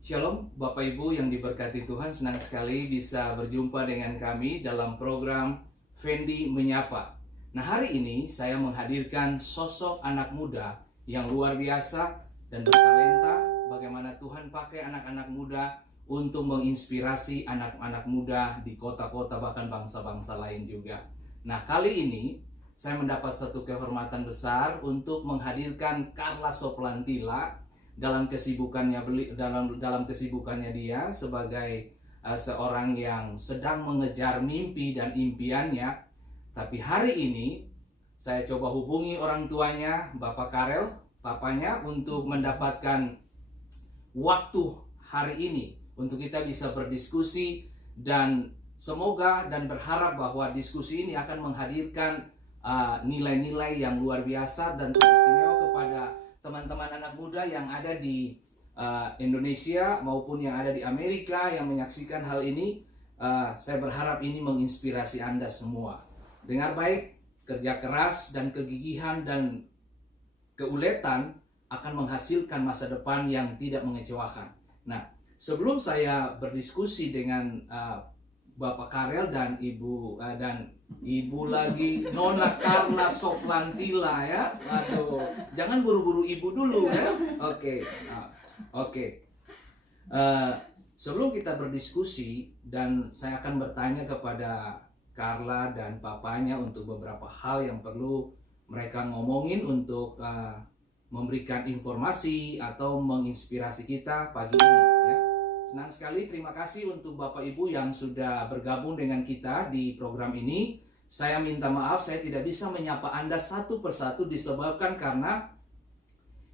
Shalom Bapak Ibu yang diberkati Tuhan, senang sekali bisa berjumpa dengan kami dalam program Fendi Menyapa. Nah, hari ini saya menghadirkan sosok anak muda yang luar biasa dan bertalenta. Bagaimana Tuhan pakai anak-anak muda untuk menginspirasi anak-anak muda di kota-kota bahkan bangsa-bangsa lain juga. Nah, kali ini saya mendapat satu kehormatan besar untuk menghadirkan Carla Soplantila dalam kesibukannya dia sebagai seorang yang sedang mengejar mimpi dan impiannya. Tapi hari ini saya coba hubungi orang tuanya, Bapak Karel, papanya, untuk mendapatkan waktu hari ini untuk kita bisa berdiskusi, dan semoga dan berharap bahwa diskusi ini akan menghadirkan nilai-nilai yang luar biasa dan teristimewa kepada teman-teman anak muda yang ada di Indonesia maupun yang ada di Amerika yang menyaksikan hal ini. Saya berharap ini menginspirasi Anda semua. Dengar baik, kerja keras dan kegigihan dan keuletan akan menghasilkan masa depan yang tidak mengecewakan. Nah, sebelum saya berdiskusi dengan Bapak Karel dan Ibu lagi Nona Carla Soplantila ya. Aduh, jangan buru-buru ibu dulu ya. Oke. Sebelum kita berdiskusi, dan saya akan bertanya kepada Carla dan papanya untuk beberapa hal yang perlu mereka ngomongin untuk memberikan informasi atau menginspirasi kita pagi ini ya. Senang sekali, terima kasih untuk Bapak Ibu yang sudah bergabung dengan kita di program ini. Saya minta maaf, saya tidak bisa menyapa Anda satu persatu disebabkan karena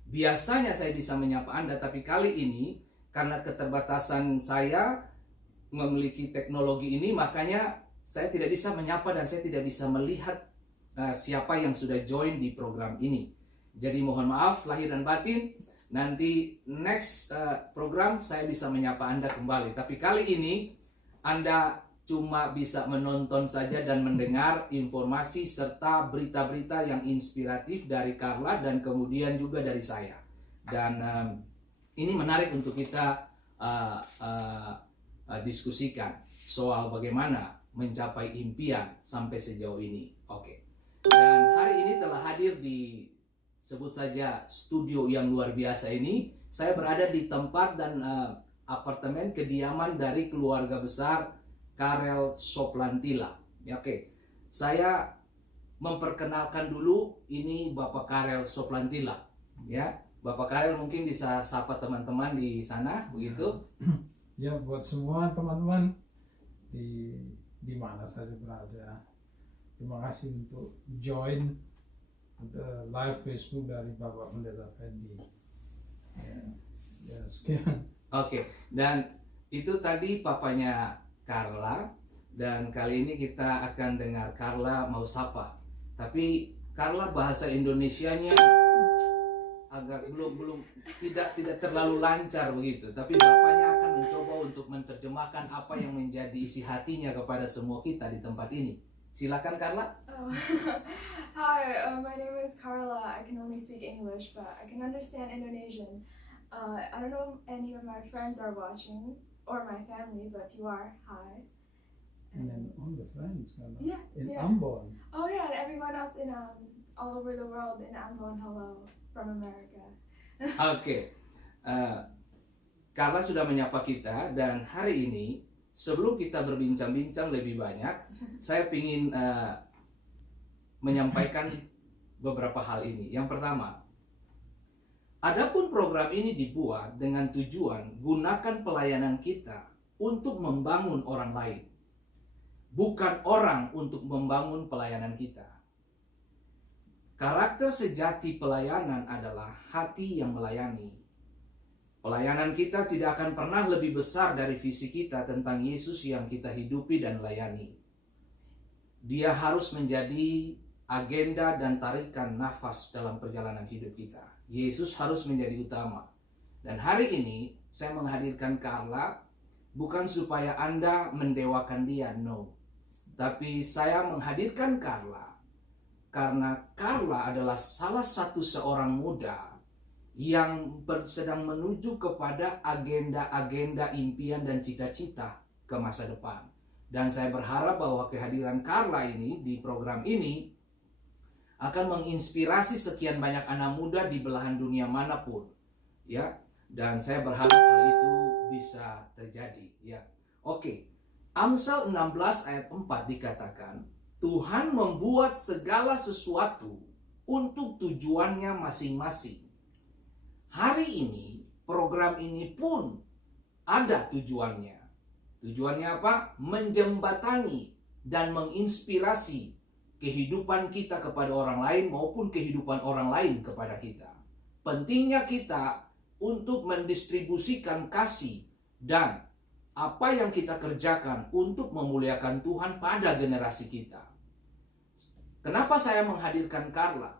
biasanya saya bisa menyapa Anda, tapi kali ini karena keterbatasan saya memiliki teknologi ini, makanya saya tidak bisa menyapa dan saya tidak bisa melihat siapa yang sudah join di program ini. Jadi mohon maaf lahir dan batin. Nanti next program saya bisa menyapa Anda kembali. Tapi kali ini Anda cuma bisa menonton saja dan mendengar informasi serta berita-berita yang inspiratif dari Carla dan kemudian juga dari saya. Dan ini menarik untuk kita diskusikan soal bagaimana mencapai impian sampai sejauh ini. Oke. Dan hari ini telah hadir di, sebut saja, studio yang luar biasa ini. Saya berada di tempat dan apartemen kediaman dari keluarga besar Karel Soplantila. Ya, oke. Saya memperkenalkan dulu, ini Bapak Karel Soplantila. Ya, Bapak Karel mungkin bisa sapa teman-teman di sana, begitu? Ya, buat semua teman-teman di mana saja berada, terima kasih untuk join live Facebook dari Bapak Pendeta Fendi. Ya, sekian. Oke, dan itu tadi papanya Carla, dan kali ini kita akan dengar Carla mau sapa. Tapi Carla bahasa Indonesianya agak tidak terlalu lancar begitu. Tapi bapaknya akan mencoba untuk menerjemahkan apa yang menjadi isi hatinya kepada semua kita di tempat ini. Silakan Carla. Hi, my name is Carla. I can only speak English, but I can understand Indonesian. I don't know if any of my friends are watching, or my family, but if you are, hi. And then all the friends Yeah, in yeah. Ambon. Oh yeah, and everyone else in all over the world in Ambon, hello from America. Oke. Carla sudah menyapa kita, dan hari ini sebelum kita berbincang-bincang lebih banyak, saya ingin menyampaikan beberapa hal ini. Yang pertama, adapun program ini dibuat dengan tujuan gunakan pelayanan kita untuk membangun orang lain, bukan orang untuk membangun pelayanan kita. Karakter sejati pelayanan adalah hati yang melayani. Pelayanan kita tidak akan pernah lebih besar dari visi kita tentang Yesus yang kita hidupi dan layani. Dia harus menjadi agenda dan tarikan nafas dalam perjalanan hidup kita. Yesus harus menjadi utama. Dan hari ini saya menghadirkan Carla bukan supaya Anda mendewakan dia, no. Tapi saya menghadirkan Carla karena Carla adalah salah satu seorang muda yang sedang menuju kepada agenda-agenda impian dan cita-cita ke masa depan. Dan saya berharap bahwa kehadiran Carla ini di program ini akan menginspirasi sekian banyak anak muda di belahan dunia manapun, ya. Dan saya berharap hal itu bisa terjadi, ya. Oke. Amsal 16 ayat 4 dikatakan, Tuhan membuat segala sesuatu untuk tujuannya masing-masing. Hari ini, program ini pun ada tujuannya. Tujuannya apa? Menjembatani dan menginspirasi kehidupan kita kepada orang lain maupun kehidupan orang lain kepada kita. Pentingnya kita untuk mendistribusikan kasih dan apa yang kita kerjakan untuk memuliakan Tuhan pada generasi kita. Kenapa saya menghadirkan Carla?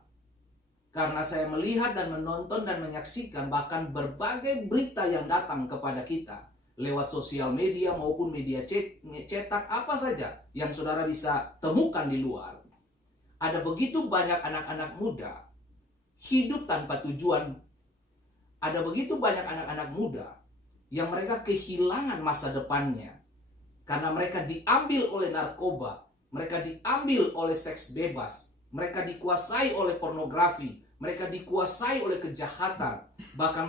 Karena saya melihat dan menonton dan menyaksikan bahkan berbagai berita yang datang kepada kita lewat sosial media maupun media cetak, apa saja yang saudara bisa temukan di luar. Ada begitu banyak anak-anak muda hidup tanpa tujuan. Ada begitu banyak anak-anak muda yang mereka kehilangan masa depannya karena mereka diambil oleh narkoba, mereka diambil oleh seks bebas, mereka dikuasai oleh pornografi, mereka dikuasai oleh kejahatan, bahkan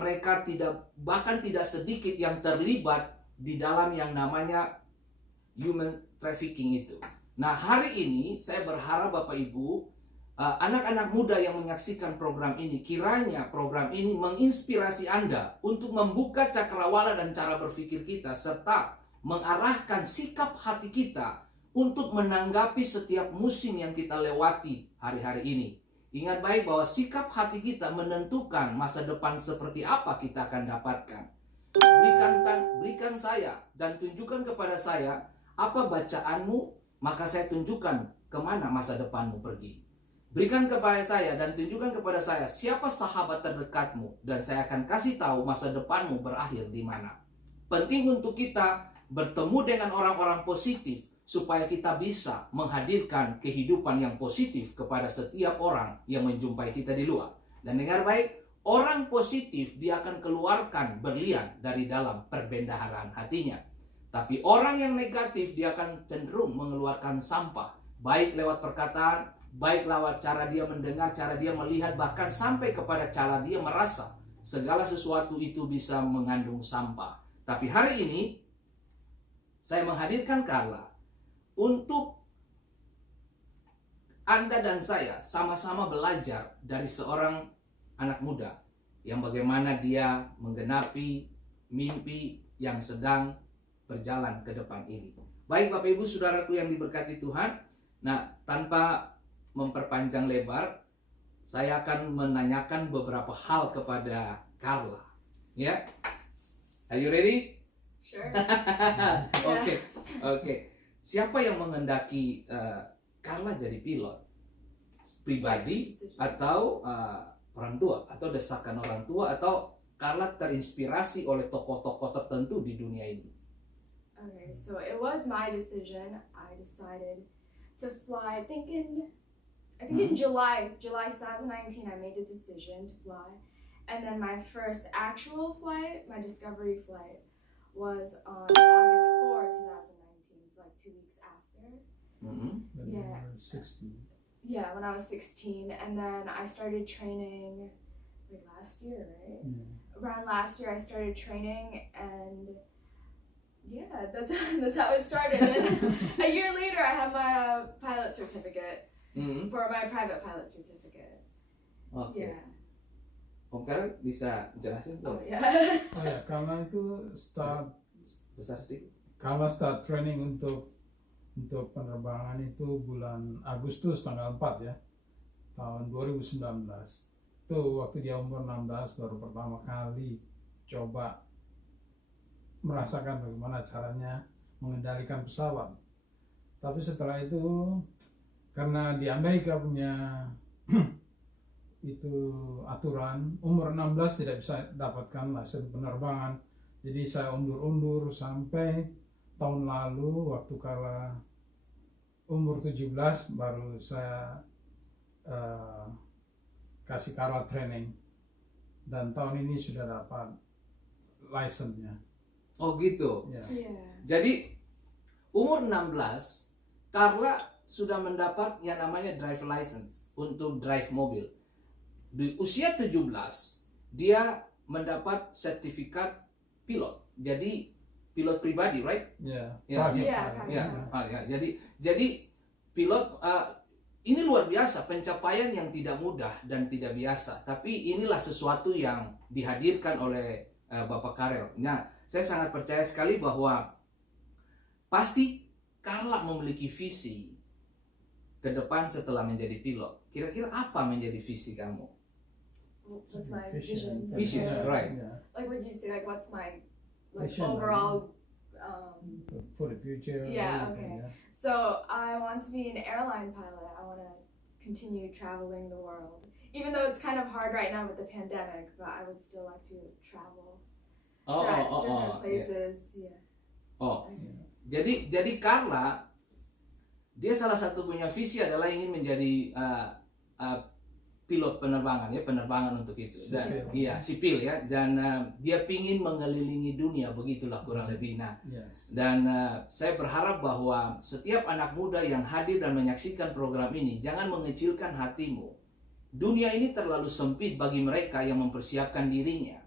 tidak sedikit yang terlibat di dalam yang namanya human trafficking itu. Nah, hari ini saya berharap Bapak Ibu, anak-anak muda yang menyaksikan program ini, kiranya program ini menginspirasi Anda untuk membuka cakrawala dan cara berpikir kita, serta mengarahkan sikap hati kita untuk menanggapi setiap musim yang kita lewati hari-hari ini. Ingat baik bahwa sikap hati kita menentukan masa depan seperti apa kita akan dapatkan. Berikan saya dan tunjukkan kepada saya apa bacaanmu, maka saya tunjukkan kemana masa depanmu pergi. Berikan kepada saya dan tunjukkan kepada saya siapa sahabat terdekatmu, dan saya akan kasih tahu masa depanmu berakhir di mana. Penting untuk kita bertemu dengan orang-orang positif, supaya kita bisa menghadirkan kehidupan yang positif kepada setiap orang yang menjumpai kita di luar. Dan dengar baik, orang positif dia akan keluarkan berlian dari dalam perbendaharaan hatinya. Tapi orang yang negatif dia akan cenderung mengeluarkan sampah, baik lewat perkataan, baik lewat cara dia mendengar, cara dia melihat, bahkan sampai kepada cara dia merasa. Segala sesuatu itu bisa mengandung sampah. Tapi hari ini saya menghadirkan Carla untuk Anda dan saya sama-sama belajar dari seorang anak muda yang bagaimana dia menggenapi mimpi yang sedang berjalan ke depan ini. Baik Bapak Ibu Saudaraku yang diberkati Tuhan, nah tanpa memperpanjang lebar, saya akan menanyakan beberapa hal kepada Carla. Ya, are you ready? Sure. Oke. Siapa yang menghendaki Carla jadi pilot? Pribadi atau orang tua? Atau desakan orang tua? Atau Carla terinspirasi oleh tokoh-tokoh tertentu di dunia ini? Okay, so it was my decision. I decided to fly. I think in July 2019, I made the decision to fly. And then my first actual flight, my discovery flight, was on August 4, 2019. It's like 2 weeks after. Mm-hmm. Yeah. 16. Yeah, when I was 16. And then I started training like last year, right? Around last year, I started training, and yeah, that's how it started. And a year later, I have my pilot certificate for my private pilot certificate. Oke. Yeah. Om Karel bisa jelasin Oh tuh? yeah. Oh ya, karena itu Besar sedikit. karena start training untuk penerbangan itu bulan Agustus tanggal 4 ya, tahun 2019. Itu waktu dia umur 16 baru pertama kali coba merasakan bagaimana caranya mengendalikan pesawat. Tapi setelah itu, karena di Amerika punya itu aturan umur 16 tidak bisa dapatkan lisensi penerbangan, jadi saya undur sampai tahun lalu waktu kala umur 17 baru saya eh, kasih Carla training dan tahun ini sudah dapat license-nya. Oh gitu. Ya. Yeah. Jadi umur 16, Carla sudah mendapat yang namanya drive license untuk drive mobil. Di usia 17, dia mendapat sertifikat pilot. Jadi pilot pribadi, right? Ya. Ya, Private, ya, private. Ya, ya. ya. Jadi pilot ini luar biasa, pencapaian yang tidak mudah dan tidak biasa. Tapi inilah sesuatu yang dihadirkan oleh Bapak Karel. Nah, saya sangat percaya sekali bahwa pasti Carla memiliki visi ke depan setelah menjadi pilot. Kira-kira apa menjadi visi kamu? What's my vision? Vision, Yeah, right. yeah. Like what you say, like what's my like Vision, overall For the future. Yeah, everything, okay. So I want to be an airline pilot. I want to continue traveling the world. Even though it's kind of hard right now with the pandemic, but I would still like to travel different places. Yeah. Oh, jadi Carla, dia salah satu punya visi adalah ingin menjadi pilot penerbangan, ya, penerbangan untuk itu. Dan Sipil. iya, sipil ya, dan dia pingin mengelilingi dunia, begitulah kurang lebih. Nah, Yes. dan saya berharap bahwa setiap anak muda yang hadir dan menyaksikan program ini jangan mengecilkan hatimu. Dunia ini terlalu sempit bagi mereka yang mempersiapkan dirinya.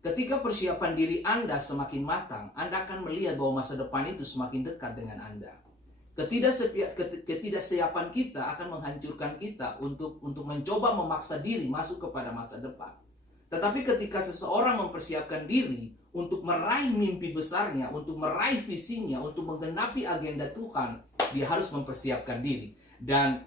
Ketika persiapan diri Anda semakin matang, Anda akan melihat bahwa masa depan itu semakin dekat dengan Anda. Ketidaksiapan kita akan menghancurkan kita untuk mencoba memaksa diri masuk kepada masa depan. Tetapi ketika seseorang mempersiapkan diri untuk meraih mimpi besarnya, untuk meraih visinya, untuk menggenapi agenda Tuhan, dia harus mempersiapkan diri. Dan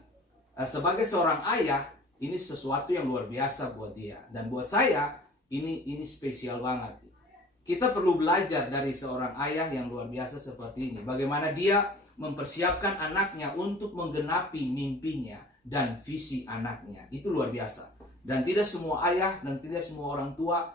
sebagai seorang ayah, ini sesuatu yang luar biasa buat dia. Dan buat saya, ini spesial banget. Kita perlu belajar dari seorang ayah yang luar biasa seperti ini. Bagaimana dia mempersiapkan anaknya untuk menggenapi mimpinya dan visi anaknya. Itu luar biasa. Dan tidak semua ayah dan tidak semua orang tua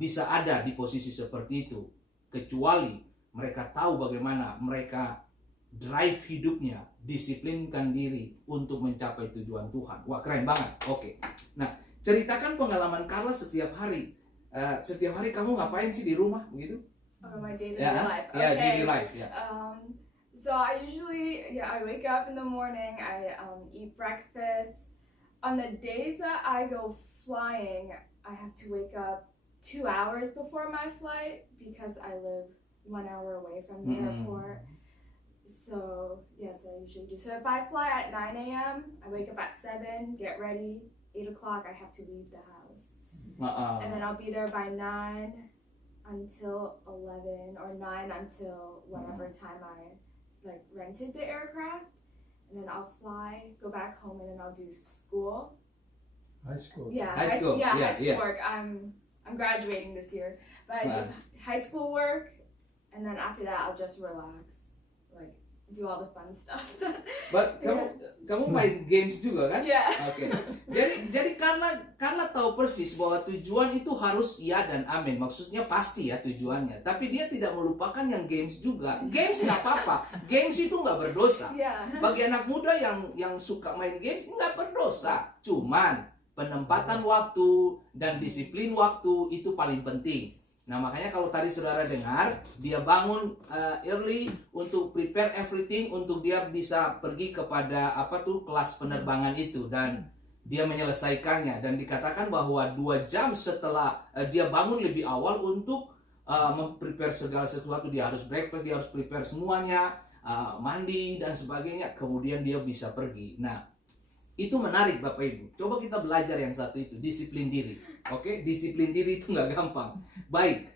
bisa ada di posisi seperti itu. Kecuali mereka tahu bagaimana mereka drive hidupnya, disiplinkan diri untuk mencapai tujuan Tuhan. Wah, keren banget. Oke. Nah, ceritakan pengalaman Carla setiap hari. Setiap hari kamu ngapain sih di rumah begitu? My daily Ya, life. ya, Okay. daily life ya. So I usually, I wake up in the morning, I eat breakfast. On the days that I go flying, I have to wake up 2 hours before my flight because I live 1 hour away from the airport. So, yeah, so I usually do. So if I fly at 9 a.m., I wake up at 7, get ready, 8 o'clock, I have to leave the house. And then I'll be there by 9 until 11, or 9 until whatever time I rented the aircraft, and then I'll fly, go back home, and then I'll do school. High school. Yeah, High school, yeah, high school yeah. work. I'm graduating this year, but Wow. high school work, and then after that I'll just relax, like do all the fun stuff. But kamu main games juga kan? Yeah. Oke. Jadi karena tahu persis bahwa tujuan itu harus ya dan amin. Maksudnya pasti ya tujuannya. Tapi dia tidak melupakan yang games juga. Games nggak apa-apa. Games itu nggak berdosa. Yeah. Bagi anak muda yang suka main games nggak berdosa. Cuman penempatan waktu dan disiplin waktu itu paling penting. Nah, makanya kalau tadi saudara dengar, dia bangun early untuk prepare everything untuk dia bisa pergi kepada kelas penerbangan itu, dan dia menyelesaikannya. Dan dikatakan bahwa 2 jam setelah dia bangun lebih awal untuk memprepare segala sesuatu, dia harus breakfast, dia harus prepare semuanya, mandi dan sebagainya, kemudian dia bisa pergi. Nah, itu menarik Bapak Ibu. Coba kita belajar yang satu itu, disiplin diri. Oke, disiplin diri itu nggak gampang. Baik,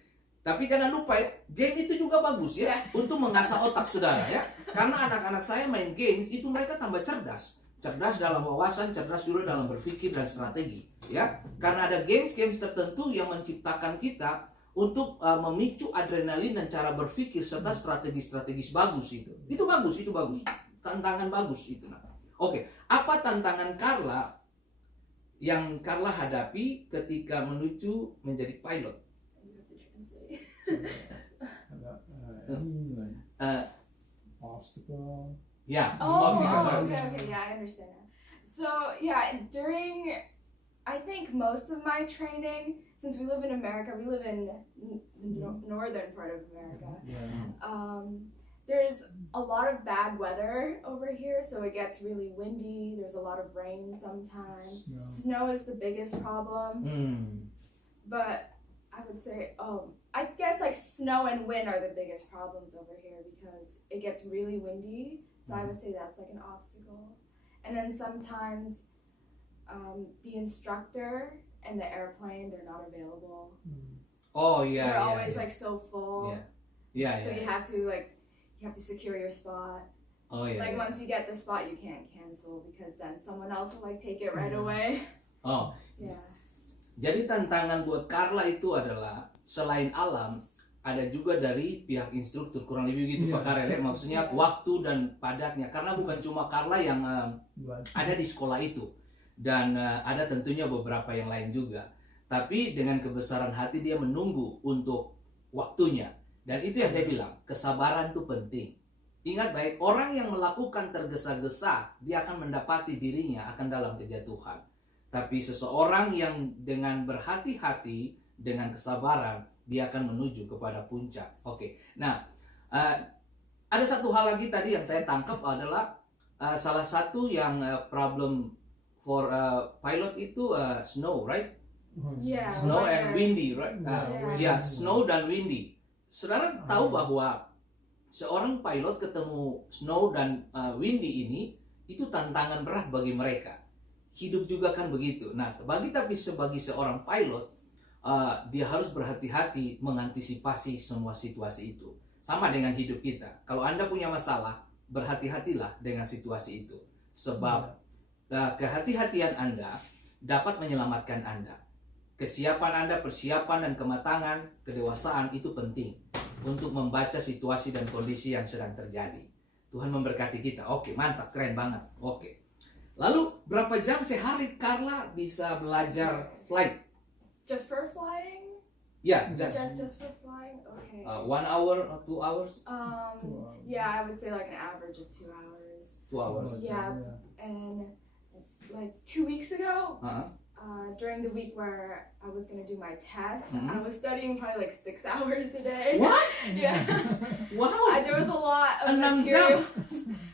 tapi jangan lupa ya, game itu juga bagus ya untuk mengasah otak saudara ya. Karena anak-anak saya main games itu mereka tambah cerdas. Cerdas dalam wawasan, cerdas juga dalam berpikir dan strategi ya. Karena ada games-games tertentu yang menciptakan kita untuk memicu adrenalin dan cara berpikir serta strategi-strategis bagus itu. Itu bagus, itu bagus. Tantangan bagus itu. Nah. Oke, apa tantangan Carla yang Carla hadapi ketika menuju menjadi pilot? Obstacle. Ya, Oh, obstacle. okay, yeah, I understand that. So yeah, I think most of my training, since we live in America, we live in the northern part of America. Yeah. There's a lot of bad weather over here, so it gets really windy. There's a lot of rain sometimes. Snow is the biggest problem, but I would say, I guess like snow and wind are the biggest problems over here because it gets really windy. So I would say that's like an obstacle. And then sometimes the instructor and the airplane, they're not available. Oh yeah. They're always like so full. Yeah. So you have to secure your spot. Oh yeah. Like once you get the spot, you can't cancel because then someone else will like take it right away. Oh. Yeah. Jadi tantangan buat Carla itu adalah selain alam, ada juga dari pihak instruktur, kurang lebih gitu Pak Karel ya. Maksudnya waktu dan padatnya, karena bukan cuma Carla yang ada di sekolah itu, dan ada tentunya beberapa yang lain juga. Tapi dengan kebesaran hati dia menunggu untuk waktunya. Dan itu yang saya bilang, kesabaran itu penting. Ingat baik, orang yang melakukan tergesa-gesa, dia akan mendapati dirinya akan dalam kejatuhan. Tapi seseorang yang dengan berhati-hati, dengan kesabaran, dia akan menuju kepada puncak. Oke. Nah, ada satu hal lagi tadi yang saya tangkap adalah salah satu yang problem for pilot itu snow, right? Yeah. Snow and windy, right? Yeah. Snow dan windy. Saudara tahu bahwa seorang pilot ketemu snow dan windy ini, itu tantangan berat bagi mereka. Hidup juga kan begitu. Nah, sebagai seorang pilot, dia harus berhati-hati mengantisipasi semua situasi itu. Sama dengan hidup kita. Kalau Anda punya masalah, berhati-hatilah dengan situasi itu. Sebab kehati-hatian Anda dapat menyelamatkan Anda. Kesiapan Anda, persiapan dan kematangan, kedewasaan itu penting untuk membaca situasi dan kondisi yang sedang terjadi. Tuhan memberkati kita. Oke, mantap, keren banget. Oke. Lalu berapa jam sehari Carla bisa belajar flight? Just for flying? Yeah, just for flying. Okay. 1 hour or 2 hours? Yeah, I would say like an average of 2 hours. 2 hours. Yeah, and like 2 weeks ago, during the week where I was gonna do my test, I was studying probably like 6 hours a day. What? Yeah. Wow. There was a lot of 6 material.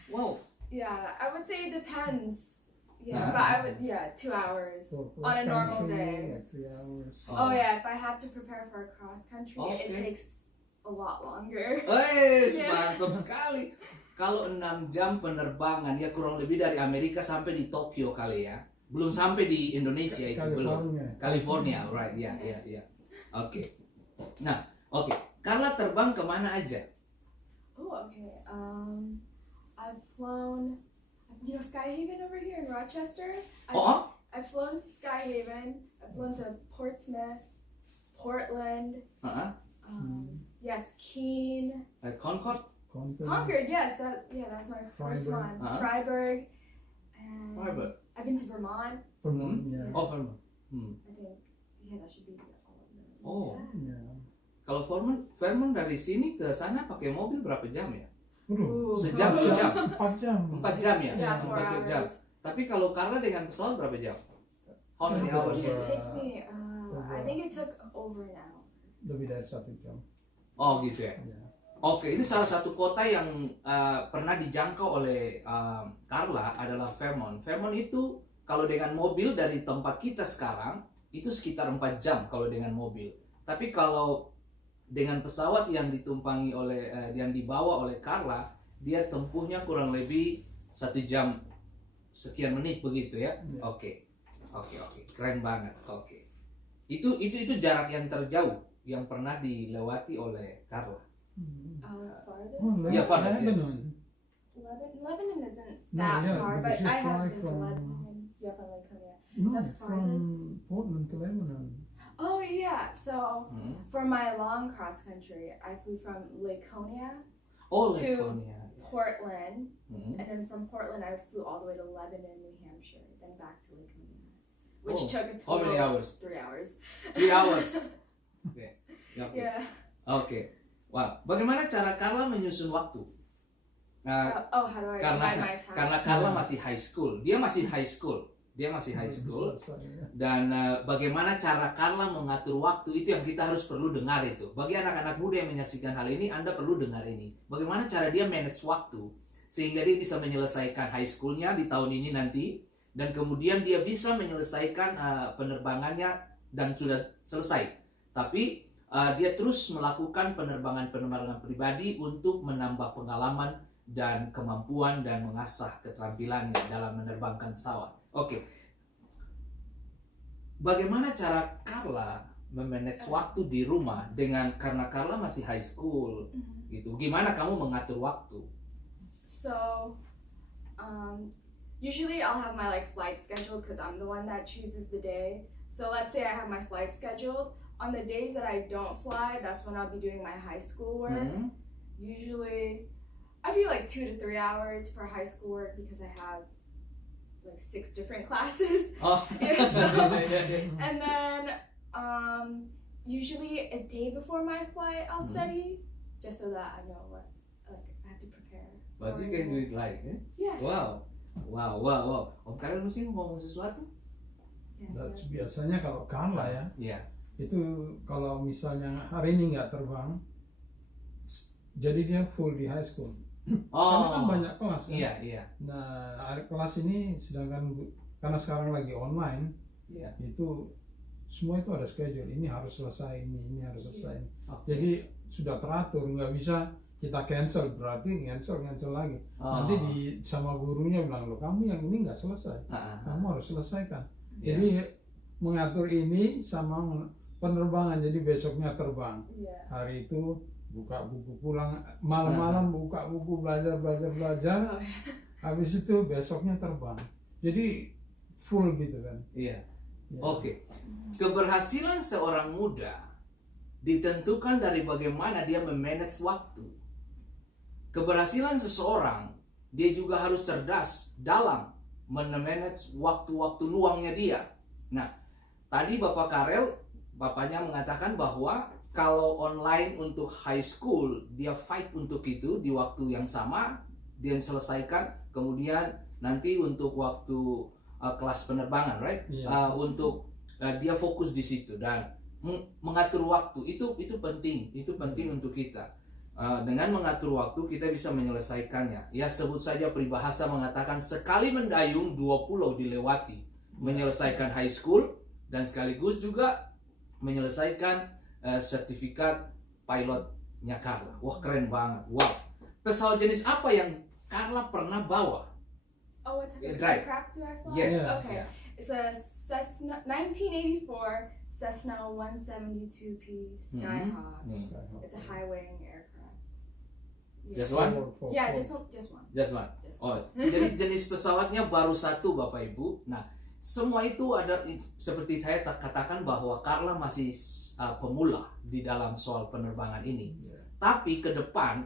Wow. Yeah, I would say it depends. Yeah, but I would 2 hours on a normal day. 3 hours. Oh yeah, if I have to prepare for a cross country, it takes a lot longer. Mantap sekali. Kalau 6 jam penerbangan, ya kurang lebih dari Amerika sampai di Tokyo kali ya. Belum sampai di Indonesia itu belum. California, right? Ya. Oke. Nah, oke. Carla terbang kemana aja? Oh, okay. I've flown, Skyhaven over here in Rochester. I've flown to Skyhaven. I've flown to Portsmouth, Portland. Yes, Keene. Concord. Yes, that's my first one. Freiburg. And I've been to Vermont. Vermont. Oh, Vermont. I think that should be all of them. Oh. Yeah. Kalau Vermont dari sini ke sana pakai mobil berapa jam ya? Sejam, 4 jam. 4 jam. 4 jam ya? Yeah, 4 jam. Tapi kalau Carla dengan pesawat berapa jam? How many It hours? would take me, I think it took over an hour. Lebih dari 1 jam. Oh gitu ya? Ya. Oke, ini salah satu kota yang pernah dijangkau oleh Carla adalah Vermont. Vermont itu kalau dengan mobil dari tempat kita sekarang, itu sekitar 4 jam kalau dengan mobil. Tapi kalau dengan pesawat yang ditumpangi oleh yang dibawa oleh Carla, dia tempuhnya kurang lebih 1 jam sekian menit begitu ya. Oke, keren banget. Oke, itu jarak yang terjauh yang pernah dilewati oleh Carla. Farthest? Yeah, farthest, yes. Lebanon isn't that far, but I have been to Lebanon. Yeah, from Laconia. No, The from farthest- Portland to Lebanon. Oh yeah, so for my long cross country, I flew from Laconia Oh, To Laconia. Portland, Mhm. and then from Portland I flew all the way to Lebanon, New Hampshire, then back to Laconia, which Oh, took a how total many hours? 3 hours. 3 hours. Oke. Yeah. Oke. Wah, bagaimana cara Carla menyusun waktu? Oh, how do I karena divide my time? karena Carla masih high school, dia masih high school dan bagaimana cara Carla mengatur waktu itu yang kita harus perlu dengar itu. Bagi anak-anak muda yang menyaksikan hal ini, Anda perlu dengar ini. Bagaimana cara dia manage waktu sehingga dia bisa menyelesaikan high school-nya di tahun ini nanti, dan kemudian dia bisa menyelesaikan penerbangannya dan sudah selesai. Tapi dia terus melakukan penerbangan pribadi untuk menambah pengalaman dan kemampuan dan mengasah keterampilannya dalam menerbangkan pesawat. Oke. Bagaimana cara Carla memanage waktu di rumah karena Carla masih high school gitu. Gimana kamu mengatur waktu? So, usually I'll have my flight scheduled because I'm the one that chooses the day. So let's say I have my flight scheduled. On the days that I don't fly, that's when I'll be doing my high school work. Usually, I do 2 to 3 hours for high school work because I have 6 different classes. Oh. Yeah, so, and then usually a day before my flight, I'll study just so that I know what I have to prepare. But you can do it Yeah. Wow. Om kalian mesti ngomong sesuatu? Biasanya kalau Carla ya, Iya. itu kalau misalnya hari ini nggak terbang, jadi dia full di high school. Karena kan banyak kelas kan. Iya. Nah, kelas ini sedangkan karena sekarang lagi online, itu semua itu ada schedule. Ini harus selesai, ini harus selesai. Okay. Jadi sudah teratur, nggak bisa kita cancel, berarti cancel lagi. Nanti sama gurunya bilang, lo kamu yang ini nggak selesai, kamu harus selesaikan. Jadi mengatur ini sama penerbangan, jadi besoknya terbang. Hari itu buka buku, pulang malam-malam buka buku, belajar. Habis itu besoknya terbang. Jadi full gitu kan. Iya. Oke. Keberhasilan seorang muda ditentukan dari bagaimana dia memanage waktu. Keberhasilan seseorang, dia juga harus cerdas dalam memanage waktu-waktu luangnya dia. Nah, tadi Bapak Karel, bapaknya mengatakan bahwa kalau online untuk high school, dia fight untuk itu di waktu yang sama, dia selesaikan. Kemudian nanti untuk waktu kelas penerbangan, right? Untuk dia fokus di situ dan mengatur waktu itu penting, untuk kita. Dengan mengatur waktu kita bisa menyelesaikannya. Ya, sebut saja peribahasa mengatakan sekali mendayung 2 pulau dilewati. Menyelesaikan high school dan sekaligus juga menyelesaikan sertifikat pilotnya Carla. Wah, keren banget. Wow. Pesawat jenis apa yang Carla pernah bawa? Oh, what type of Drive. aircraft do I fly? Yes. Okay. It's a Cessna 1984 Cessna 172P Skyhawk. It's a high-wing aircraft. Just one? Yeah, just one. Just one. Oh, jadi jenis pesawatnya baru satu, Bapak Ibu. Nah, semua itu ada, seperti saya katakan bahwa Carla masih pemula di dalam soal penerbangan ini. Tapi ke depan,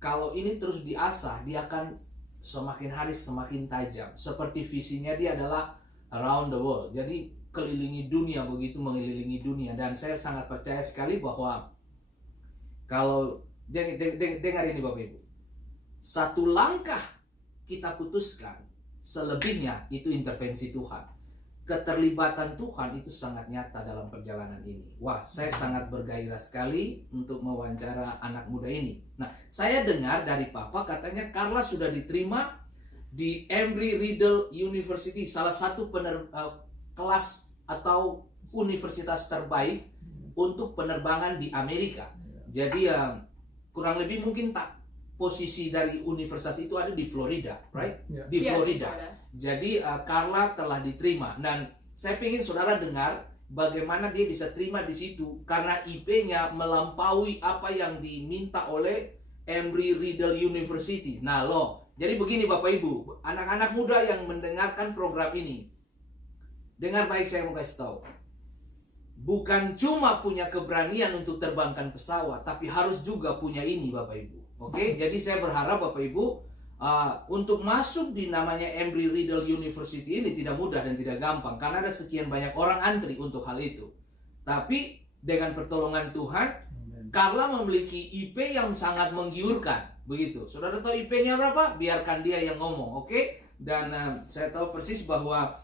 kalau ini terus diasah, dia akan semakin hari semakin tajam. Seperti visinya dia adalah around the world. Jadi kelilingi dunia, begitu mengelilingi dunia. Dan saya sangat percaya sekali bahwa kalau dengar ini Bapak Ibu, satu langkah kita putuskan, selebihnya itu intervensi Tuhan. Keterlibatan Tuhan itu sangat nyata dalam perjalanan ini. Wah, saya sangat bergairah sekali untuk mewawancara anak muda ini. Nah, saya dengar dari Papa katanya Carla sudah diterima di Embry-Riddle University, salah satu kelas atau universitas terbaik untuk penerbangan di Amerika. Jadi kurang lebih mungkin posisi dari universitas itu ada di Florida, right? Di Florida. Jadi Carla telah diterima dan saya ingin saudara dengar bagaimana dia bisa terima di situ karena IP-nya melampaui apa yang diminta oleh Embry-Riddle University. Nah, jadi begini Bapak Ibu, anak-anak muda yang mendengarkan program ini, dengar baik, saya mau kasih tahu. Bukan cuma punya keberanian untuk terbangkan pesawat, tapi harus juga punya ini Bapak Ibu. Oke, jadi saya berharap Bapak Ibu untuk masuk di namanya Embry-Riddle University ini tidak mudah dan tidak gampang karena ada sekian banyak orang antri untuk hal itu. Tapi dengan pertolongan Tuhan, Carla memiliki IP yang sangat menggiurkan. Begitu. Saudara tahu IP-nya berapa? Biarkan dia yang ngomong, oke? Dan saya tahu persis bahwa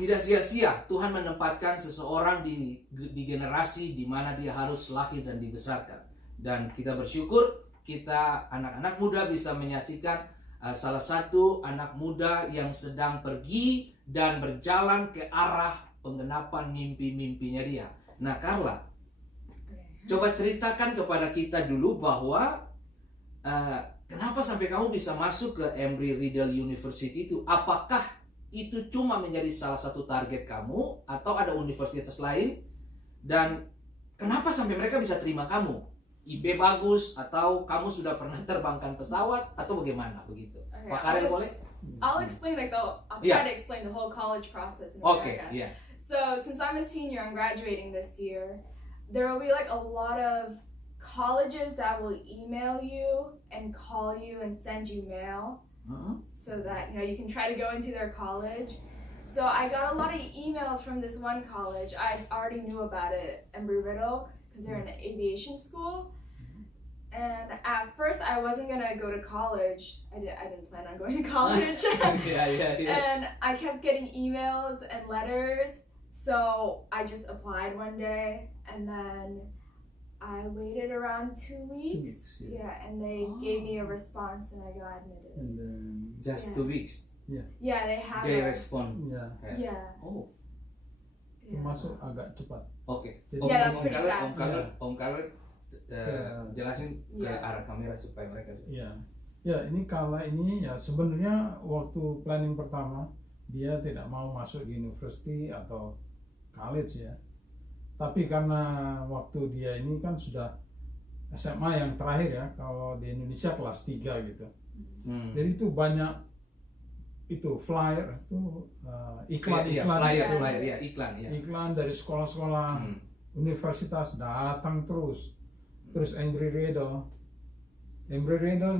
tidak sia-sia Tuhan menempatkan seseorang di generasi di mana dia harus lahir dan dibesarkan. Dan kita bersyukur kita anak-anak muda bisa menyaksikan salah satu anak muda yang sedang pergi dan berjalan ke arah penggenapan mimpi-mimpinya dia. Nah, Carla, coba ceritakan kepada kita dulu bahwa kenapa sampai kamu bisa masuk ke Embry-Riddle University itu? Apakah itu cuma menjadi salah satu target kamu atau ada universitas lain? Dan kenapa sampai mereka bisa terima kamu? IP bagus atau kamu sudah pernah terbangkan pesawat atau bagaimana begitu? Okay, Pak Karel boleh? I'll explain I'll Yeah. try to explain the whole college process in Oke, America. iya. So since I'm a senior, I'm graduating this year. There will be like a lot of colleges that will email you and call you and send you mail so that you can try to go into their college. So I got a lot of emails from this one college. I already knew about it, Embry-Riddle, because they're an aviation school. And at first I wasn't gonna go to college. I didn't plan on going to college. Yeah. And I kept getting emails and letters. So I just applied one day, and then I waited around 2 weeks. weeks, yeah. Yeah, and they gave me a response, and I got admitted. And Just Yeah. 2 weeks. Yeah, they have. They a- respond. Yeah. Oh, yeah. masuk agak cepat. oke. Jadi- Yeah, that's pretty fast. Om Karel, jelasin ke Yeah. arah kamera supaya mereka. Ya ini Carla ini ya sebenarnya waktu planning pertama dia tidak mau masuk di university atau college ya. Tapi karena waktu dia ini kan sudah SMA yang terakhir ya, kalau di Indonesia kelas 3 gitu. Jadi itu banyak itu flyer itu iklan-iklan gitu. Iklan dari sekolah-sekolah universitas datang terus Embry-Riddle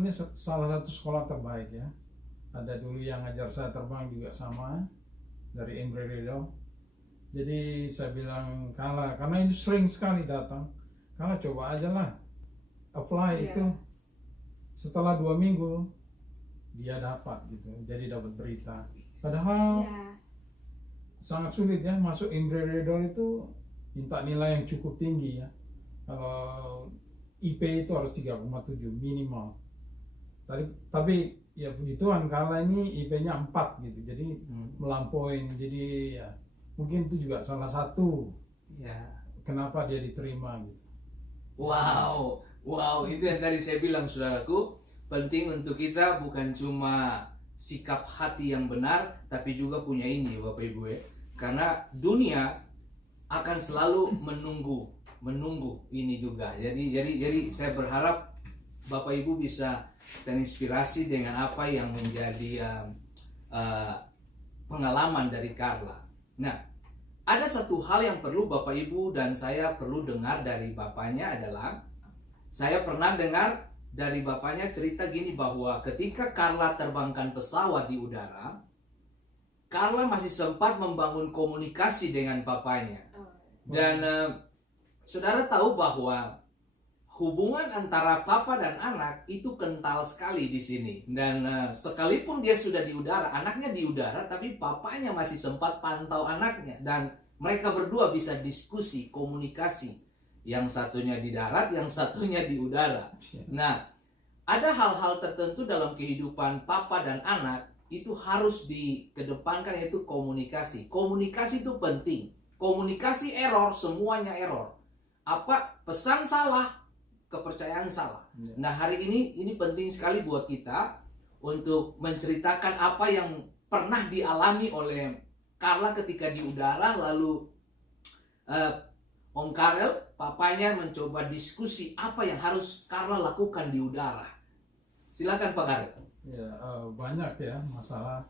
ini salah satu sekolah terbaik ya. Ada dulu yang ngajar saya terbang juga sama dari Embry-Riddle. Jadi saya bilang karena itu sering sekali datang, coba aja lah apply itu. Setelah 2 minggu dia dapat gitu, jadi dapat berita. Padahal Yeah. sangat sulit ya masuk Embry-Riddle itu, minta nilai yang cukup tinggi ya. Kalau IP itu harus 3,7 minimal. Tapi ya puji Tuhan Carla ini IP-nya 4 gitu, jadi melampaui. Jadi ya mungkin itu juga salah satu kenapa dia diterima gitu. Wow, itu yang tadi saya bilang saudaraku. Penting untuk kita bukan cuma sikap hati yang benar, tapi juga punya ini Bapak Ibu ya. Karena dunia akan selalu menunggu ini juga. Jadi saya berharap Bapak Ibu bisa terinspirasi dengan apa yang menjadi pengalaman dari Carla. Nah, ada satu hal yang perlu Bapak Ibu dan saya perlu dengar dari bapaknya adalah, saya pernah dengar dari bapaknya cerita gini bahwa ketika Carla terbangkan pesawat di udara, Carla masih sempat membangun komunikasi dengan bapaknya. Dan saudara tahu bahwa hubungan antara papa dan anak itu kental sekali di sini. Dan sekalipun dia sudah di udara, anaknya di udara, tapi papanya masih sempat pantau anaknya. Dan mereka berdua bisa diskusi, komunikasi. Yang satunya di darat, yang satunya di udara. Nah, ada hal-hal tertentu dalam kehidupan papa dan anak itu harus dikedepankan, yaitu komunikasi. Komunikasi itu penting. Komunikasi error, semuanya error. Apa pesan salah, kepercayaan salah. Nah, hari ini penting sekali buat kita untuk menceritakan apa yang pernah dialami oleh Carla ketika di udara. Lalu Om Karel, papanya mencoba diskusi apa yang harus Carla lakukan di udara. Silakan Pak Karel. Ya, banyak ya masalah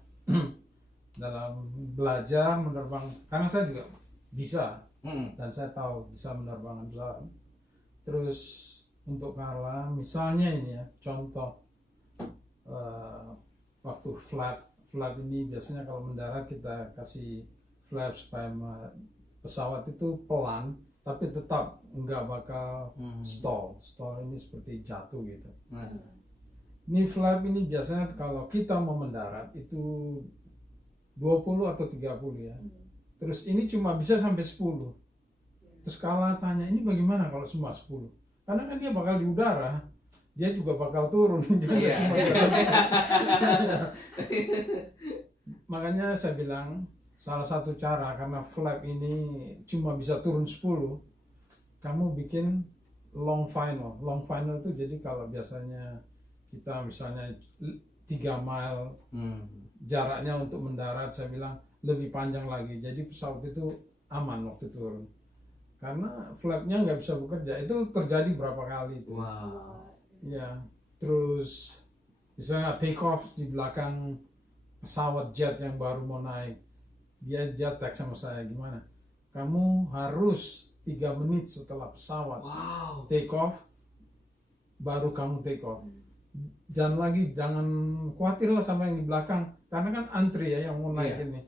dalam belajar menerbang. Karena saya juga bisa dan saya tahu bisa menerbangkan pesawat. Terus untuk Carla, misalnya ini ya, contoh waktu flap ini biasanya kalau mendarat kita kasih flap supaya pesawat itu pelan, tapi tetap nggak bakal stall ini seperti jatuh gitu. Ini flap ini biasanya kalau kita mau mendarat itu 20 atau 30 ya. Terus ini cuma bisa sampai 10. Terus Carla tanya, ini bagaimana kalau cuma 10? Karena kan dia bakal di udara, dia juga bakal turun. Iya. Makanya saya bilang salah satu cara, karena flap ini cuma bisa turun 10, kamu bikin long final. Long final itu jadi kalau biasanya kita misalnya 3 mile jaraknya untuk mendarat, saya bilang lebih panjang lagi. Jadi pesawat itu aman waktu turun. Karena flapnya nggak bisa bekerja. Itu terjadi berapa kali itu. Wow. Ya, terus misalnya take off di belakang pesawat jet yang baru mau naik, dia tag sama saya, gimana? Kamu harus 3 menit setelah pesawat Wow. take off, baru kamu take off. Jangan khawatir lah sama yang di belakang, karena kan antri ya yang mau naik Iya. ini.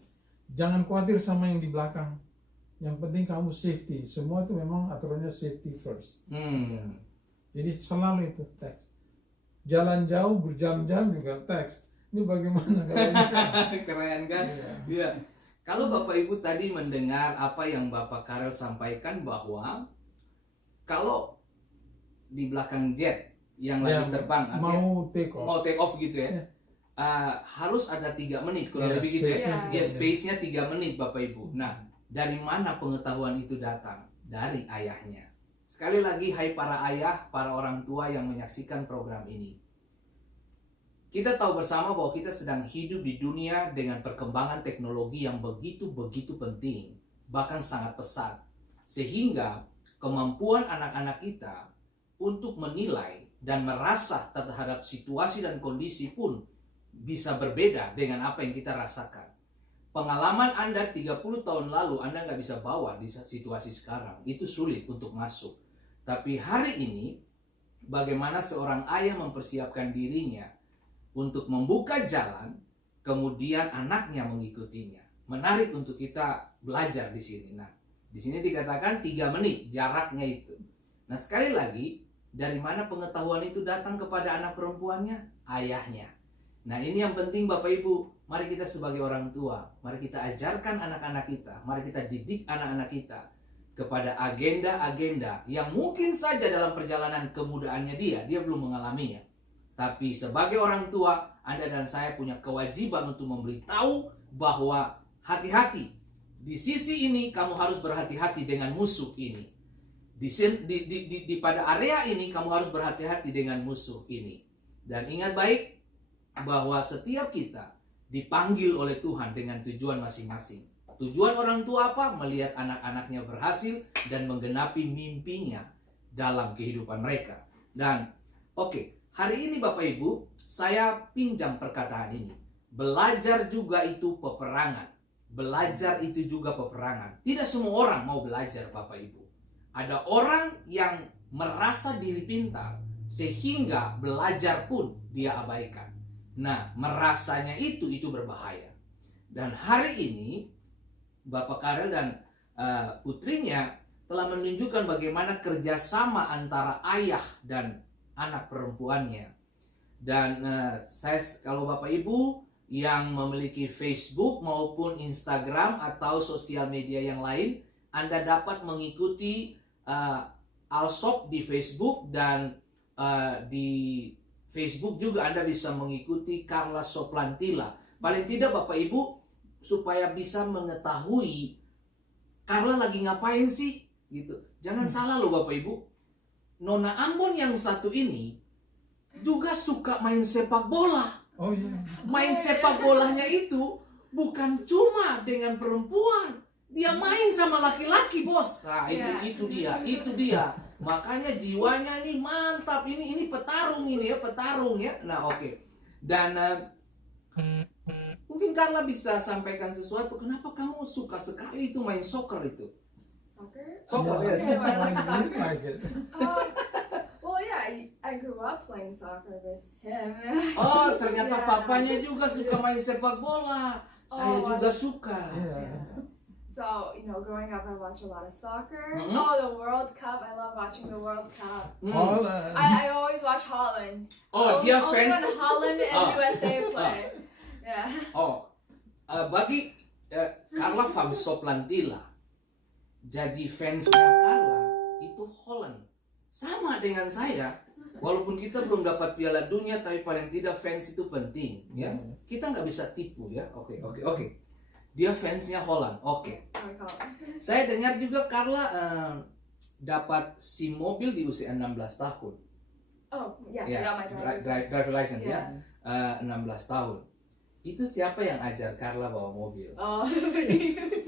Jangan khawatir sama yang di belakang. Yang penting kamu safety. Semua itu memang aturannya safety first. Jadi selalu itu teks. Jalan jauh berjam-jam juga teks. Ini bagaimana kalau ini? Keren kan? Iya. Iya. Kalau Bapak Ibu tadi mendengar apa yang Bapak Karel sampaikan, bahwa kalau di belakang jet yang lagi Ya, terbang mau take off. mau take off gitu ya, Ya. harus ada 3 menit kurang Ya, lebih gitu ya. space-nya Ya, 3 space-nya 3 menit Bapak Ibu. Nah, dari mana pengetahuan itu datang? Dari ayahnya. Sekali lagi, hai para ayah, para orang tua yang menyaksikan program ini. Kita tahu bersama bahwa kita sedang hidup di dunia dengan perkembangan teknologi yang begitu-begitu penting, bahkan sangat pesat. Sehingga kemampuan anak-anak kita untuk menilai dan merasa terhadap situasi dan kondisi pun bisa berbeda dengan apa yang kita rasakan. Pengalaman Anda 30 tahun lalu Anda nggak bisa bawa di situasi sekarang. Itu sulit untuk masuk. Tapi hari ini, bagaimana seorang ayah mempersiapkan dirinya untuk membuka jalan, kemudian anaknya mengikutinya. Menarik untuk kita belajar di sini. Nah, di sini dikatakan 3 menit jaraknya itu. Nah, sekali lagi, dari mana pengetahuan itu datang kepada anak perempuannya? Ayahnya. Nah, ini yang penting Bapak Ibu. Mari kita sebagai orang tua, mari kita ajarkan anak-anak kita, mari kita didik anak-anak kita kepada agenda-agenda yang mungkin saja dalam perjalanan kemudaannya dia belum mengalaminya. Tapi sebagai orang tua, Anda dan saya punya kewajiban untuk memberitahu bahwa hati-hati. Di sisi ini kamu harus berhati-hati dengan musuh ini. Pada area ini kamu harus berhati-hati dengan musuh ini. Dan ingat baik bahwa setiap kita dipanggil oleh Tuhan dengan tujuan masing-masing. Tujuan orang tua apa? Melihat anak-anaknya berhasil dan menggenapi mimpinya dalam kehidupan mereka. Dan hari ini Bapak Ibu, saya pinjam perkataan ini. Belajar juga itu peperangan. Belajar itu juga peperangan. Tidak semua orang mau belajar Bapak Ibu. Ada orang yang merasa diri pintar sehingga belajar pun dia abaikan. Nah, merasanya itu berbahaya. Dan hari ini Bapak Karel dan putrinya telah menunjukkan bagaimana kerjasama antara ayah dan anak perempuannya. Dan kalau Bapak Ibu yang memiliki Facebook maupun Instagram atau sosial media yang lain, Anda dapat mengikuti Alsop di Facebook, dan di Facebook juga Anda bisa mengikuti Carla Soplantila. Paling tidak Bapak Ibu, supaya bisa mengetahui Carla lagi ngapain sih gitu. Jangan salah loh Bapak Ibu, Nona Ambon yang satu ini juga suka main sepak bola. Oh iya. Main sepak bolanya itu bukan cuma dengan perempuan, dia main sama laki-laki, bos. Nah, itu dia. Makanya jiwanya ini mantap, ini petarung ya. Nah, Dan mungkin Carla bisa sampaikan sesuatu. Kenapa kamu suka sekali itu main soccer itu? Soccer? Yes. Okay, I like soccer. Like it. Well, yeah, I grew up playing soccer with him. Oh, ternyata Yeah. papanya juga suka main sepak bola. Saya Oh, juga suka. Yeah. So, you know, growing up, I watched a lot of soccer. Mhm. Oh, the World Cup. I love watching the World Cup. Holland. I always watch Holland. Oh, only, dia only fans. when Holland and Oh. USA play. Yeah. Oh, bagi Carla Fam Soplantila, jadi fansnya Carla itu Holland. Sama dengan saya, walaupun kita belum dapat Piala Dunia, tapi paling tidak fans itu penting, ya. Kita nggak bisa tipu, ya. Oke. Dia fansnya Holland. Oke. I call it. Saya dengar juga Carla dapat SIM mobil di usia 16 tahun. Oh, yes, Ya, I got my driver's license. driver license ya. Yeah. 16 tahun. Itu siapa yang ajar Carla bawa mobil? Oh,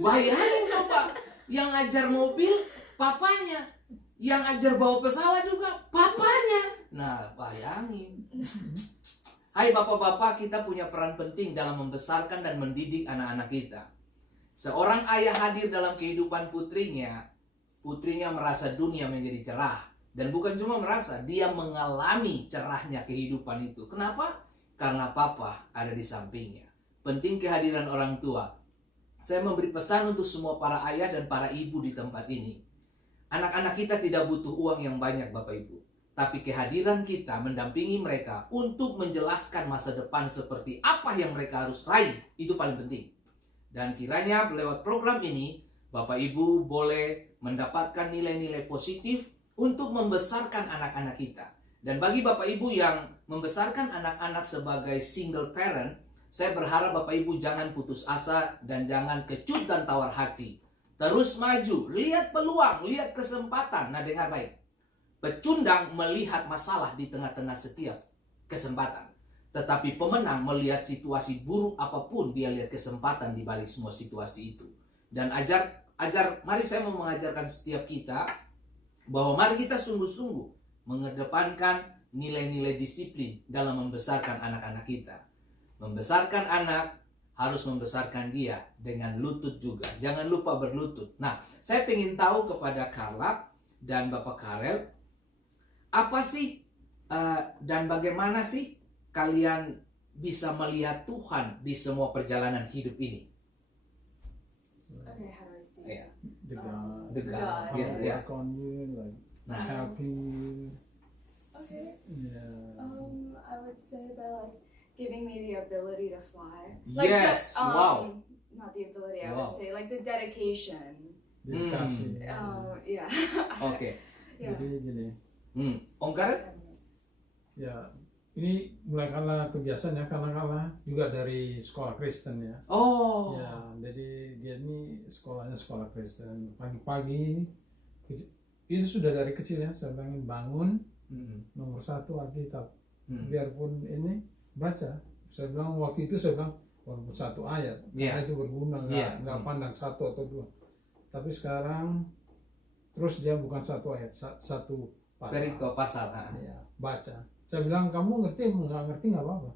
Bayangin coba, yang ajar mobil papanya, yang ajar bawa pesawat juga papanya. Nah, bayangin. Hai bapak-bapak, kita punya peran penting dalam membesarkan dan mendidik anak-anak kita. Seorang ayah hadir dalam kehidupan putrinya merasa dunia menjadi cerah. Dan bukan cuma merasa, dia mengalami cerahnya kehidupan itu. Kenapa? Karena papa ada di sampingnya. Penting kehadiran orang tua. Saya memberi pesan untuk semua para ayah dan para ibu di tempat ini. Anak-anak kita tidak butuh uang yang banyak, Bapak Ibu. Tapi kehadiran kita mendampingi mereka untuk menjelaskan masa depan seperti apa yang mereka harus raih. Itu paling penting. Dan kiranya lewat program ini, Bapak Ibu boleh mendapatkan nilai-nilai positif untuk membesarkan anak-anak kita. Dan bagi Bapak Ibu yang membesarkan anak-anak sebagai single parent, saya berharap Bapak Ibu jangan putus asa dan jangan kecut dan tawar hati. Terus maju, lihat peluang, lihat kesempatan. Nah, dengar baik. Pecundang melihat masalah di tengah-tengah setiap kesempatan. Tetapi pemenang melihat situasi buruk apapun, dia lihat kesempatan di balik semua situasi itu. Dan mari saya mau mengajarkan setiap kita bahwa mari kita sungguh-sungguh mengedepankan nilai-nilai disiplin dalam membesarkan anak-anak kita. Membesarkan anak harus membesarkan dia dengan lutut juga. Jangan lupa berlutut. Nah, saya ingin tahu kepada Carla dan Bapak Karel, apa sih dan bagaimana sih kalian bisa melihat Tuhan di semua perjalanan hidup ini? okay, how do I see? Ya, The God. the God. God. Ya, ya. Work on you, like Nah, helping you. Okay. Yeah. I would say by like giving me the ability to fly. Yes, wow. Not the ability, I Wow. would say like the dedication. Dedikasi. Yeah. oke. Yeah. Jadi gini, Om Karel? ya ini mulai karena kebiasaan ya, karena juga dari sekolah Kristen ya. Oh. Ya, jadi dia ini sekolahnya sekolah Kristen. Pagi-pagi itu sudah dari kecil ya, saya pengen bangun nomor 1 Alkitab. Biarpun ini baca, saya bilang waktu itu walaupun 1 ayat, karena itu berguna, nggak pandang 1 atau 2. Tapi sekarang terus dia bukan 1 ayat, 1 pasal. Dari ke pasal. Ya, baca. Saya bilang kamu ngerti nggak ngerti nggak apa-apa.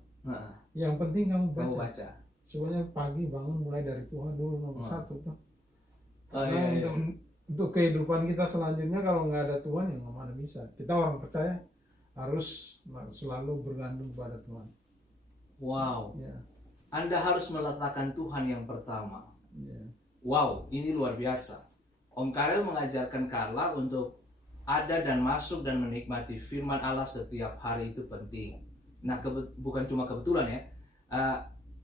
Yang penting kamu Kamu baca. baca. Semuanya pagi bangun mulai dari Tuhan dulu nomor 1 tuh. Oh, Karena iya. untuk kehidupan kita selanjutnya kalau nggak ada Tuhan ya nggak mana bisa. Kita orang percaya harus selalu bergantung pada Tuhan. Wow. Ya, Anda harus meletakkan Tuhan yang pertama. ya. Wow, ini luar biasa. Om Karel mengajarkan Carla untuk ada dan masuk dan menikmati firman Allah setiap hari itu penting. Nah, bukan cuma kebetulan ya.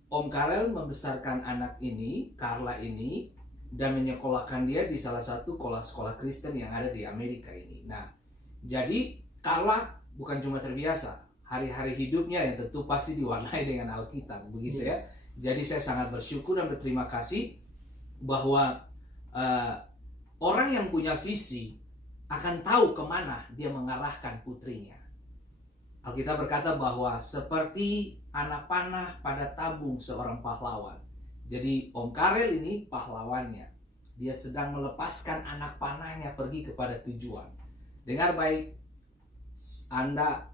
Om Karel membesarkan anak ini, Carla ini, dan menyekolahkan dia di salah satu sekolah Kristen yang ada di Amerika ini. Nah, jadi Carla bukan cuma terbiasa. Hari-hari hidupnya yang tentu pasti diwarnai dengan Alkitab, begitu ya. Jadi saya sangat bersyukur dan berterima kasih bahwa orang yang punya visi akan tahu kemana dia mengarahkan putrinya. Alkitab berkata bahwa seperti anak panah pada tabung seorang pahlawan. Jadi Om Karel ini pahlawannya. Dia sedang melepaskan anak panahnya pergi kepada tujuan. Dengar baik, Anda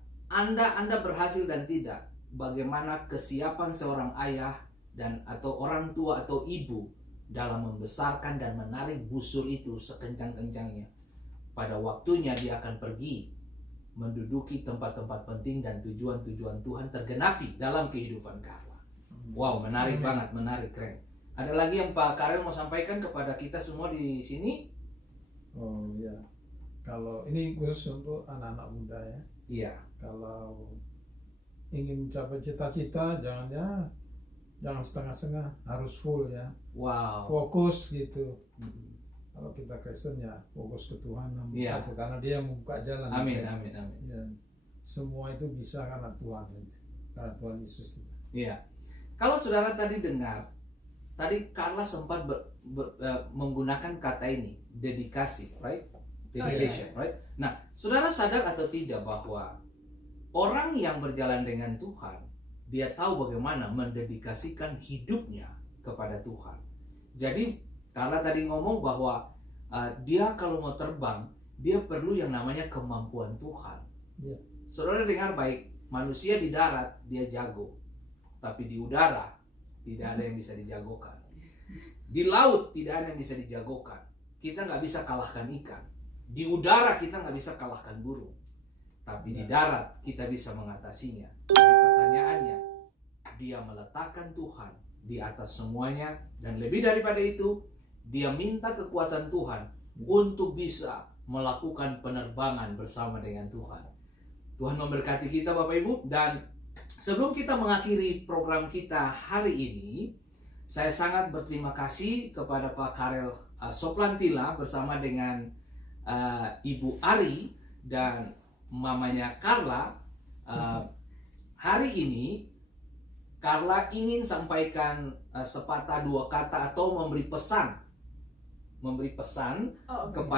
berhasil dan tidak. Bagaimana kesiapan seorang ayah dan atau orang tua atau ibu dalam membesarkan dan menarik busur itu sekencang-kencangnya. Pada waktunya dia akan pergi menduduki tempat-tempat penting dan tujuan-tujuan Tuhan tergenapi dalam kehidupan Carla. Wow, menarik banget, menarik, keren. Ada lagi yang Pak Karel mau sampaikan kepada kita semua di sini? Oh ya, kalau ini khusus untuk anak-anak muda ya. Iya. Kalau ingin mencapai cita-cita, jangan setengah-setengah, harus full ya. Wow. Fokus gitu. Kalau kita Kristen ya fokus ke Tuhan nomor Iya. satu, karena Dia yang membuka jalan. Amin, Ya. amin, amin. Ya, semua itu bisa karena Tuhan, karena Tuhan Yesus kita. Iya. Kalau saudara tadi dengar, tadi Carla sempat menggunakan kata ini, dedikasi, right? Dedication, right? Nah, saudara sadar atau tidak bahwa orang yang berjalan dengan Tuhan, dia tahu bagaimana mendedikasikan hidupnya kepada Tuhan. Jadi, Carla tadi ngomong bahwa dia kalau mau terbang, dia perlu yang namanya kemampuan Tuhan. Iya. Saudara dengar baik, manusia di darat dia jago, tapi di udara tidak ada yang bisa dijagokan. Di laut tidak ada yang bisa dijagokan. Kita nggak bisa kalahkan ikan. Di udara kita nggak bisa kalahkan burung. Tapi di darat kita bisa mengatasinya. Jadi pertanyaannya, dia meletakkan Tuhan di atas semuanya, dan lebih daripada itu, dia minta kekuatan Tuhan untuk bisa melakukan penerbangan bersama dengan Tuhan. Tuhan memberkati kita Bapak Ibu, dan sebelum kita mengakhiri program kita hari ini, saya sangat berterima kasih kepada Pak Karel Soplantila bersama dengan Ibu Ari dan mamanya Carla. Hari ini Carla ingin sampaikan sepatah dua kata atau memberi pesan Oh, okay.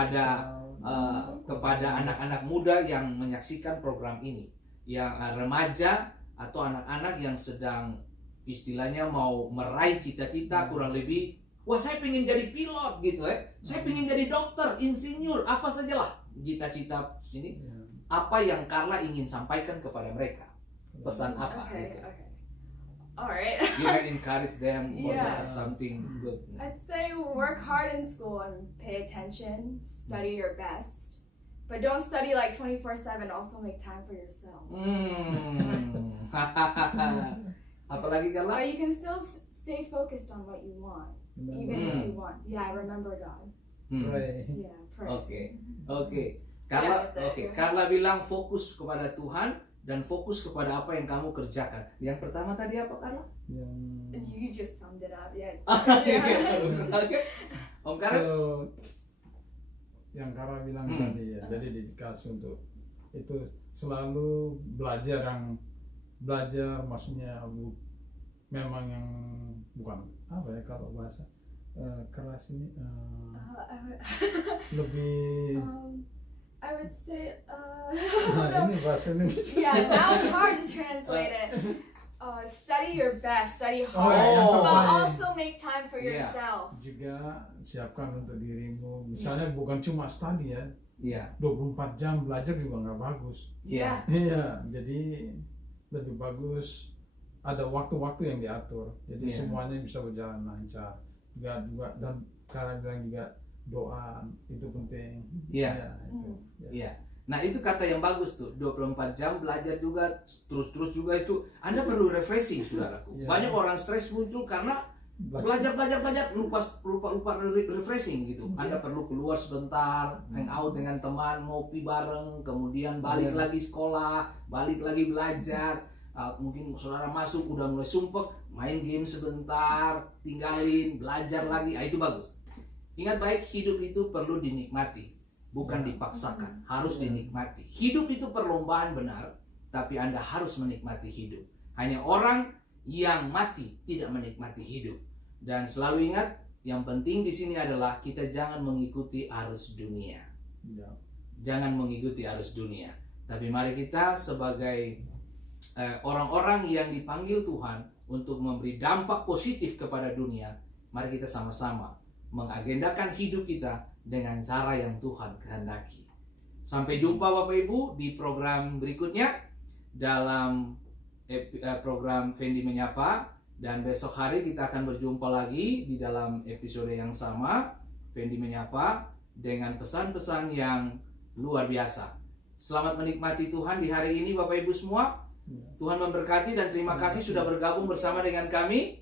kepada anak-anak muda yang menyaksikan program ini, yang remaja atau anak-anak yang sedang istilahnya mau meraih cita-cita, kurang lebih, wah saya pengen jadi pilot gitu ya, saya pengen jadi dokter, insinyur, apa sajalah cita-cita ini. Apa yang Carla ingin sampaikan kepada mereka? Pesan apa? Okay, Gitu. okay. All right. You can encourage them for Yeah. something good. I'd say work hard in school and pay attention, study your best. But don't study like 24/7, also make time for yourself. Apalagi Carla? But you can still stay focused on what you want, even if you want. Yeah, remember God. Pray. Yeah, pray. Oke. Carla, Yeah, that's it. oke. Carla bilang fokus kepada Tuhan dan fokus kepada apa yang kamu kerjakan. Yang pertama tadi apa, Carla? Yang You just summed it up, yeah. Oke. Om Karel? So, yang Kara bilang tadi ya, jadi dedikasi untuk itu selalu belajar maksudnya memang yang bukan apa ya kalau bahasa keras ini lebih I would say nah, ini bahasa Indonesia. yeah, now it's hard to translate it. Study your best, study hard, yang but terbaik. also make time for Yeah. yourself. Juga siapkan untuk dirimu, misalnya bukan cuma study ya, Iya. 24 jam belajar juga nggak bagus. Iya. Iya, jadi lebih bagus ada waktu-waktu yang diatur, jadi Iya. semuanya bisa berjalan lancar. Juga dan karena bilang juga doa itu penting. Iya. Ya, itu. Ya. Iya. Nah, itu kata yang bagus tuh. 24 jam belajar juga, terus juga itu. Anda perlu refreshing, saudaraku. Iya. Banyak orang stres muncul karena belajar lupa refreshing gitu. Anda perlu keluar sebentar, hangout dengan teman, ngopi bareng, kemudian balik Iya. lagi sekolah, balik lagi belajar. Mungkin saudara masuk udah mulai sumpek, main game sebentar, tinggalin, belajar lagi. Itu bagus. Ingat baik, hidup itu perlu dinikmati, bukan dipaksakan. Harus dinikmati. Hidup itu perlombaan benar, tapi Anda harus menikmati hidup. Hanya orang yang mati tidak menikmati hidup. Dan selalu ingat, yang penting di sini adalah kita jangan mengikuti arus dunia. Ya. Jangan mengikuti arus dunia. Tapi mari kita sebagai orang-orang yang dipanggil Tuhan untuk memberi dampak positif kepada dunia, mari kita sama-sama mengagendakan hidup kita dengan cara yang Tuhan kehendaki. Sampai jumpa Bapak Ibu di program berikutnya dalam program Fendi Menyapa, dan besok hari kita akan berjumpa lagi di dalam episode yang sama, Fendi Menyapa, dengan pesan-pesan yang luar biasa. Selamat menikmati Tuhan di hari ini Bapak Ibu semua. Tuhan memberkati dan terima kasih sudah bergabung bersama dengan kami.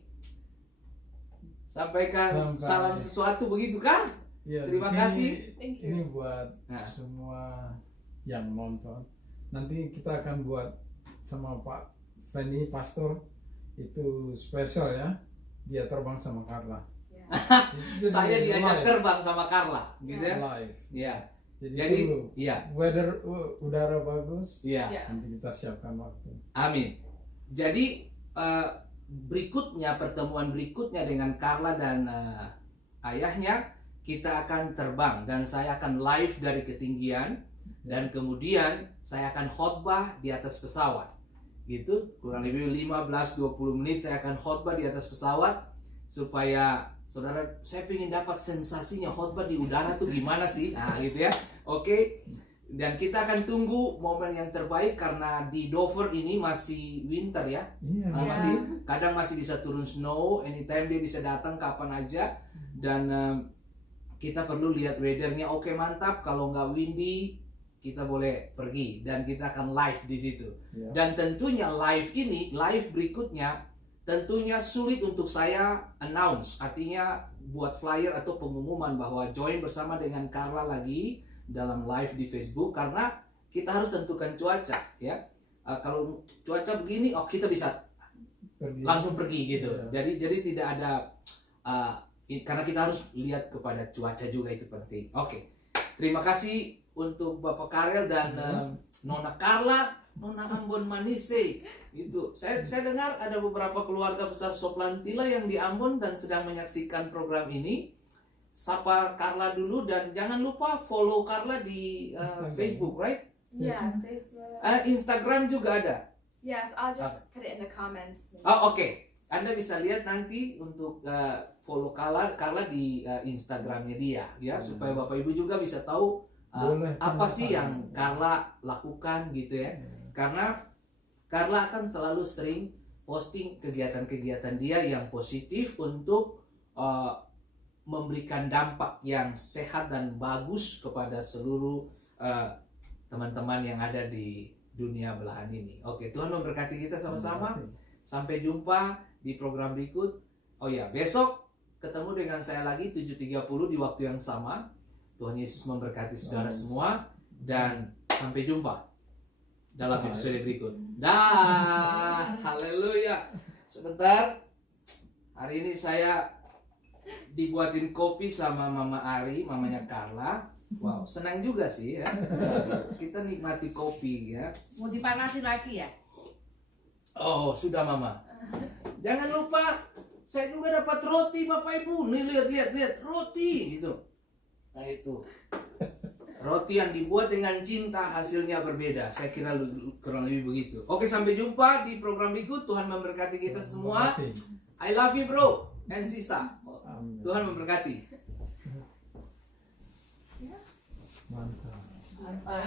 Sampaikan Sampai. salam sesuatu begitu kan? Ya, Terima ini- kasih. Thank you. Ini buat Nah. semua yang nonton. Nanti kita akan buat sama Pak Feni Pastor itu spesial ya. Dia terbang sama Carla. Yeah. Jadi Saya diajak live, terbang sama Carla, gitu ya? live. Iya. Jadi, Jadi, dulu, iya, udara bagus. iya. Yeah. Nanti kita siapkan waktu. Amin. Jadi berikutnya, pertemuan berikutnya dengan Carla dan ayahnya, kita akan terbang dan saya akan live dari ketinggian dan kemudian saya akan khotbah di atas pesawat. Gitu, kurang lebih 15-20 menit saya akan khotbah di atas pesawat supaya saudara, saya ingin dapat sensasinya khotbah di udara tuh gimana sih? Nah, gitu ya. Oke. Dan kita akan tunggu momen yang terbaik karena di Dover ini masih winter ya. Iya. Nah, masih kadang masih bisa turun snow, anytime dia bisa datang kapan aja. Dan kita perlu lihat weathernya. Oke, mantap. Kalau nggak windy, kita boleh pergi dan kita akan live di situ. Ya. Dan tentunya live berikutnya tentunya sulit untuk saya announce, artinya buat flyer atau pengumuman bahwa join bersama dengan Carla lagi dalam live di Facebook karena kita harus tentukan cuaca ya. Kalau cuaca begini, kita bisa langsung pergi gitu. Ya. Jadi tidak ada karena kita harus lihat kepada cuaca juga, itu penting. Oke. Terima kasih untuk Bapak Karel dan Nona Carla, Nona Ambon Manise. Gitu. Saya dengar ada beberapa keluarga besar Soplantila yang di Ambon dan sedang menyaksikan program ini. Sapa Carla dulu dan jangan lupa follow Carla di Facebook, right? Yeah, Facebook. Instagram juga ada. Yes, I'll just put it in the comments. maybe. Oke. Anda bisa lihat nanti untuk follow Carla di Instagramnya dia, ya, supaya Bapak Ibu juga bisa tahu Boleh, apa kenapa? sih yang Carla lakukan gitu ya. Karena Carla akan selalu sering posting kegiatan-kegiatan dia yang positif untuk memberikan dampak yang sehat dan bagus kepada seluruh teman-teman yang ada di dunia belahan ini. Oke, Tuhan memberkati kita sama-sama. Sampai jumpa di program berikut. Oh ya, besok ketemu dengan saya lagi 7.30 di waktu yang sama. Tuhan Yesus memberkati saudara semua dan sampai jumpa dalam episode berikut. Dah, haleluya. Sebentar, hari ini saya dibuatin kopi sama Mama Ari, mamanya Carla. Wow, senang juga sih ya. Kita nikmati kopi ya. Mau dipanasin lagi ya? Oh, sudah Mama. Jangan lupa, saya juga dapat roti Bapak Ibu. Nih lihat roti gitu. Nah itu. Roti yang dibuat dengan cinta hasilnya berbeda. Saya kira kurang lebih begitu. Oke, sampai jumpa di program berikut. Tuhan memberkati kita semua. I love you bro and sister. Amin. Tuhan memberkati. Mantap. Mantap.